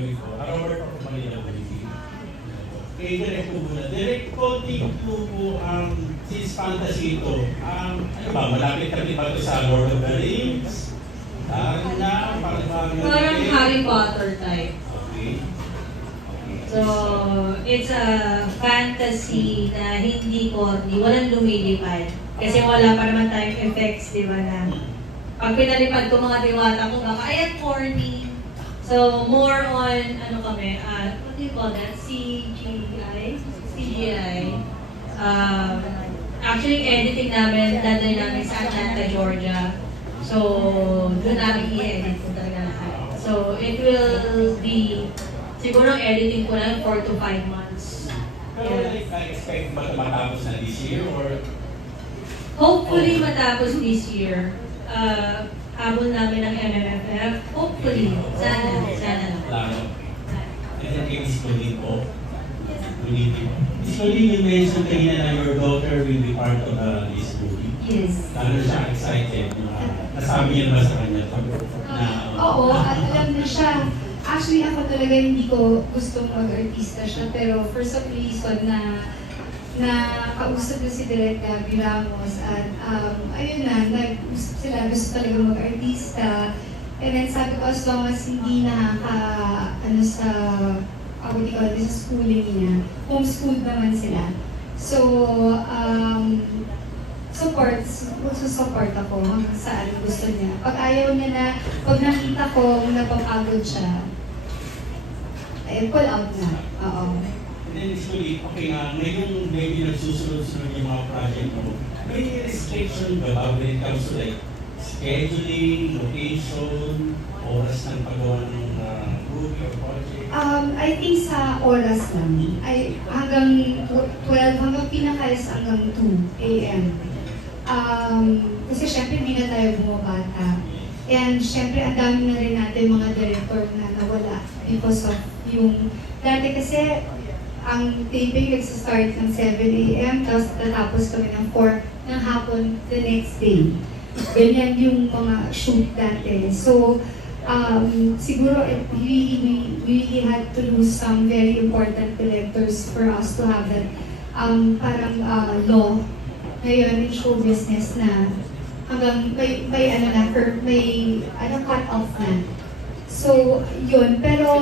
kami ko. Robert of Manila Philippines. Kaya direct ko muna. Direct ko, tingko po ang since fantasy ito. Ano ba, malapit kami ba ito sa Lord of the Rings? Parang Harry Potter type. Okay. So, it's a fantasy na hindi corny, walang lumilipad. Kasi wala pa naman tayong effects, di ba na pag pinalipad ko mga diwata ko, baka ayan corny. So, more on, ano kami, what do you call that? CGI? CGI. Actually, editing namin, dadalhin namin sa Atlanta, Georgia. So, doon namin i-edit ko talaga lahat. So, it will be, siguro editing ko lang 4 to 5 months. Pero na-expect ba matapos na this year or? Hopefully matapos this year. Habol namin ng MMFF. Hopefully. Sana. Sana lang. Claro. And then kay Miss Colleen po. Miss Colleen, you mentioned kanina na your daughter will be part of this movie. Yes. Lalo siya excited. Nasabi niya naman sa kanya na... Oo, alam na siya. Actually, ako talaga hindi ko gustong mag-artista siya, pero for some reason na kausap na si Direk Gabby Ramos at ayun na, nag-usap sila, gusto talaga mag-artista. And then sabi ko, as long as hindi sa schooling niya, homeschooled naman sila. So, support ako hanggang saan gusto niya. Pag ayaw niya na, pag nakita ko napapagod siya, ay pull out na. Oo. And then usually, okay nga, ngayong maybe nagsusunod-sunod yung mga project mo, may restriction ba when it comes to like scheduling, location, oras ng paggawa ng movie or project? I think sa oras lang. Hanggang 12, hanggang pinakayas hanggang 2 a.m. Kasi syempre hindi na tayo bumabata. And syempre ang dami na rin natin mga director na nawala because of yung... Dati kasi ang taping nagsa-start ng 7 a.m. tapos tatapos kami ng 4 ng hapon the next day. Ganyan yung mga shoot dati. So, siguro we really had to lose some very important directors for us to have that parang law ngayon in show business na hanggang may cut off na. So, yun. Pero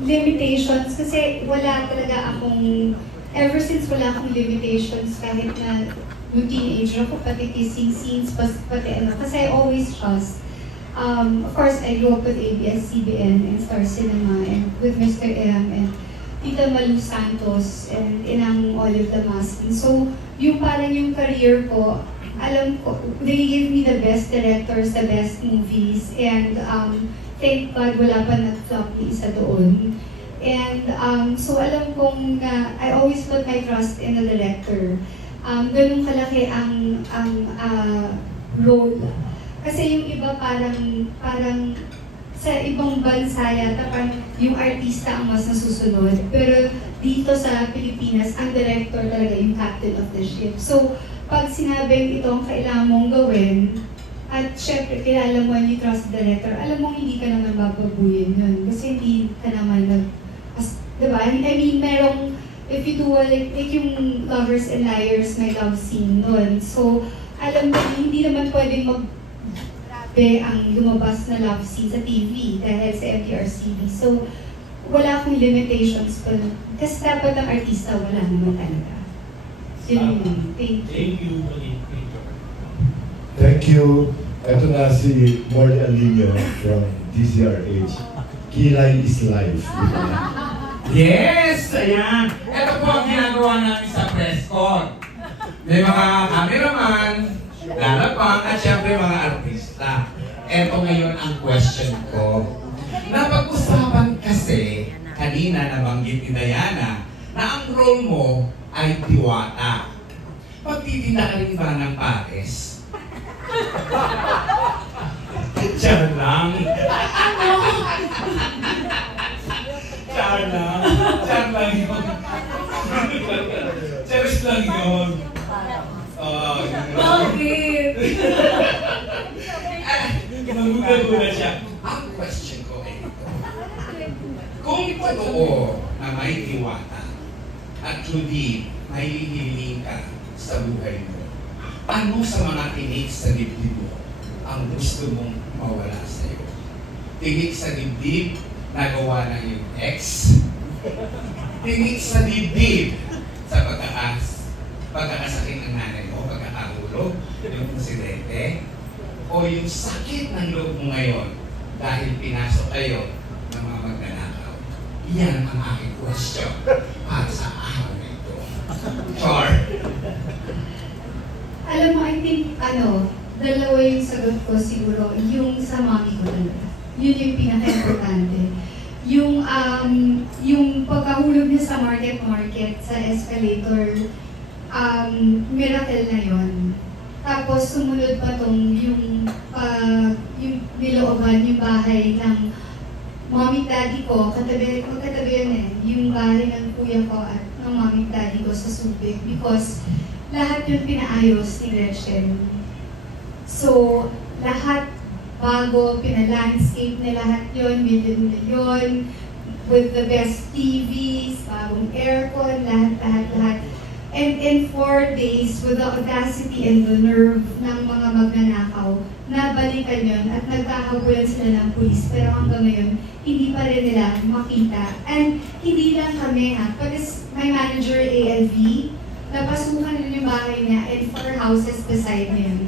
limitations, kasi wala talaga akong, ever since wala akong limitations kahit na yung teenager ako, pati kissing scenes, pati ano, kasi I always trust. Of course, I grew up with ABS-CBN and Star Cinema and with Mr. M and Tita Malu Santos and Inang Olive Damascene. So, yung parang yung career ko, alam ko, they give me the best directors, the best movies, and thank God wala pa nag-flop ni isa doon. And so alam kong na, I always put my trust in the director. Ganun kalaki ang role. Kasi yung iba parang sa ibang bansa yata parang yung artista ang mas nasusunod. Pero dito sa Pilipinas, ang director talaga yung captain of the ship. So, pag sinabing ito ang kailangan mong gawin, at syempre, kilala mo yung trust director, alam mo hindi ka naman bababuyin yun. Kasi hindi ka naman diba? I mean, merong, if you do like yung Lovers and Liars, may love scene nun. So, alam mo, hindi naman pwedeng grabe ang lumabas na love scene sa TV dahil sa MTRCB. So, wala akong limitations pa. Kasi dapat ang artista, wala naman talaga. Thank you. Thank you. Ito na si Molly Alino from DZRH. Kilay is life. Yes! Ayan! Ito po ang ginagawa namin sa press con. May mga cameraman, lalapang, at syempre mga artista. Ito ngayon ang question ko. Napag-usapan kasi, kanina nabanggit ni Diana, na ang role mo ay diwata. Magtitinda ka rin ba ng pares? Diyan lang. Ano? Diyan lang. Diyan lang yun. Charis lang yun. Bakit? Nagugulat siya. Ang question ko ay ito. Kung totoo na may diwata at hindi may hihiling ka sa buhay mo, ano sa mga tinik sa dibdib mo ang gusto mong mawala sa iyo? Tinik sa dibdib na gawa ng iyong ex? Tinik sa dibdib sa pagkakasakit ng nanay mo, pagkakahulog, yung presidente, o yung sakit ng loob mo ngayon dahil pinasok kayo ng mga magnanakaw? Yan ang aking question para sa araw na ito. Char! Alam mo, I think, dalawa yung sagot ko siguro, yung sa mami ko talaga. Yun yung pinaka-importante. Yung pagkahulog niya sa market, sa escalator, miracle na yun. Tapos sumunod pa tong yung nilooban, yung bahay ng mommy daddy ko, katabi yun eh, yung bahay ng kuya ko at ng mommy daddy ko sa Subic because lahat yun pinaayos ni Gretchen. So, lahat bago, pina-landscape na lahat yun, million, with the best TVs, bagong aircon, lahat. And in 4 days, with the audacity and the nerve ng mga magnanakaw, nabalikan yun at nagkakabulan sila ng pulis. Pero hanggang ngayon, hindi pa rin nila makita. And hindi lang kami pati my manager ALV, napasukan rin yung bahay niya and 4 houses beside him.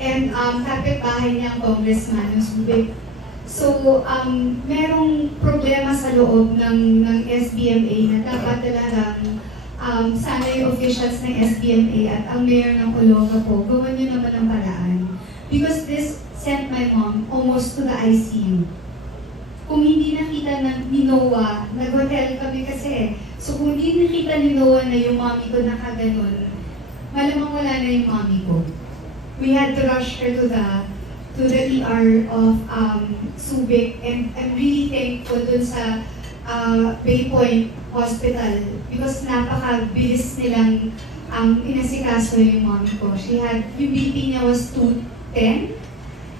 And kapit-bahay niya ang congressman ng Subic. So, merong problema sa loob ng SBMA na dapat talagang sana yung officials ng SBMA at ang mayor ng Olongapo, gawan nyo naman ang paraan. Because this sent my mom almost to the ICU. Kung hindi nakita ni Noah, nag-hotel kami kasi. So kung hindi nakita ni Noah na yung mommy ko nakaganon, malamang wala na yung mommy ko. We had to rush her to the ER of Subic, and I'm really thankful dun sa Bay Point Hospital because napakabilis nilang inasikaso yung mommy ko. Yung BP niya was 210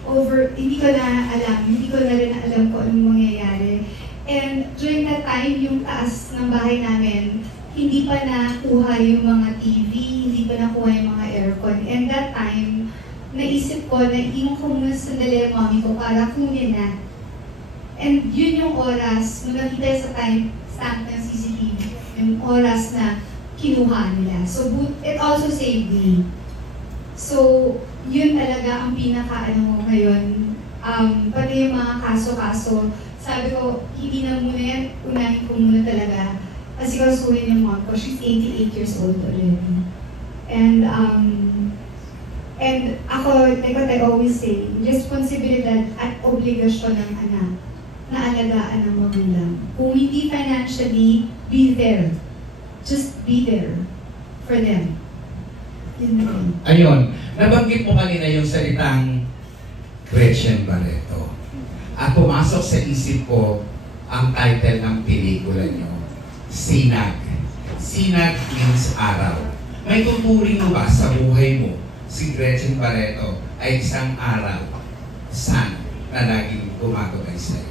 over, hindi ko na rin alam kung anong mangyayari. And during that time, yung taas ng bahay namin, hindi pa nakuha yung mga TV, hindi pa nakuha yung mga aircon. And that time, naisip ko na iwan ko muna sandali yung mommy ko para kunin na. And yun yung oras, nung nakita sa time stamp ng CCTV, yung oras na kinuha nila. So it also saved me. So yun talaga ang pinaka-ano ngayon. Pati yung mga kaso-kaso, sabi ko, hindi na muna yan, unahin ko muna talaga. Kasi kasuhin yung mom ko, she's 88 years old already. And ako, like what I always say, responsibilidad at obligasyon ng anak na alagaan ng magulang. Kung hindi financially, be there. Just be there for them. Yun na yun. Ayun, nabanggit mo kanina yung salitang Gretchen Barreto. At pumasok sa isip ko ang title ng pelikula nyo, Sinag. Sinag means araw. May tuturing mo ba sa buhay mo si Gretchen Barreto ay isang araw, sun, na laging gumagabay sa'yo?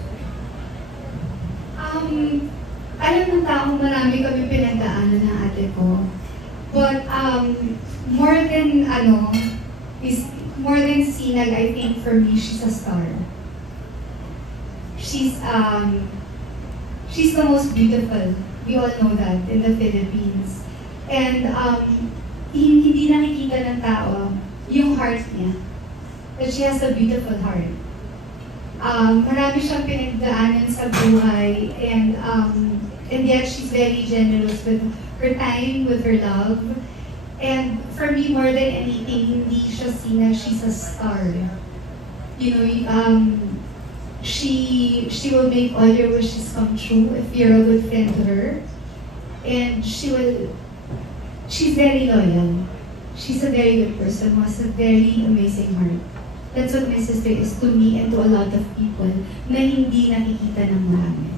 Alam ng taong marami kami pinagdaanan ng ate ko. But more than Sinag, I think for me, she's a star. She's the most beautiful. We all know that in the Philippines. And hindi nakikita ng tao yung heart niya. That she has a beautiful heart. Marami siyang pinagdaanan sa buhay, and yet she's very generous with her time, with her love. And for me, more than anything, hindi siya Sinag, she's a star. You know, she will make all your wishes come true if you're a good friend to her. And she's very loyal. She's a very good person who has a very amazing heart. That's what my sister is to me and to a lot of people na hindi nakikita ng marami.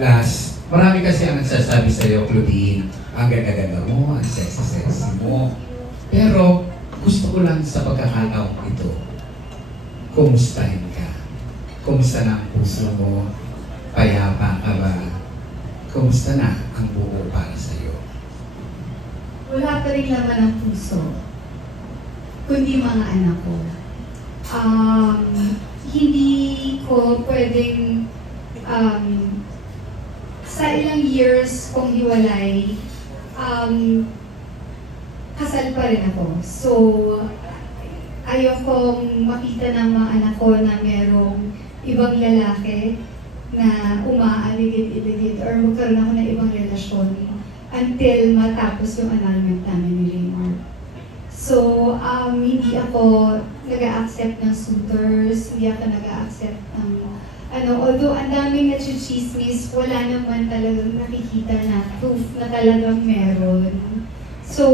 Last, marami kasi ang nagsasabi sa'yo, Claudine, ang ganda-ganda mo, ang sexy-sexy mo. Pero gusto ko lang sa pagkakataong ito, kumustahin ka? Kumusta na ang puso mo? Payapa ka ba? kumusta na ang buo para sa'yo? Wala pa rin naman ang puso, kundi mga anak ko. Hindi ko pwedeng sa ilang years kong hiwalay, kasal pa rin ako. So, ayokong makita ng mga anak ko na merong ibang lalaki na umaaligid-iligid or magkaroon ako ng ibang relasyon until matapos yung annulment namin ni Raymar. So, hindi ako nag-a-accept ng suitors, hindi ako nag-a-accept ng although ang daming nachichismis, wala naman talagang nakikita na proof na talagang meron. So,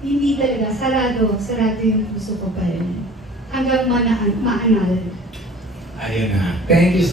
hindi talaga, sarado yung puso ko pa rin. Hanggang maanal. Ayun na. Thank you.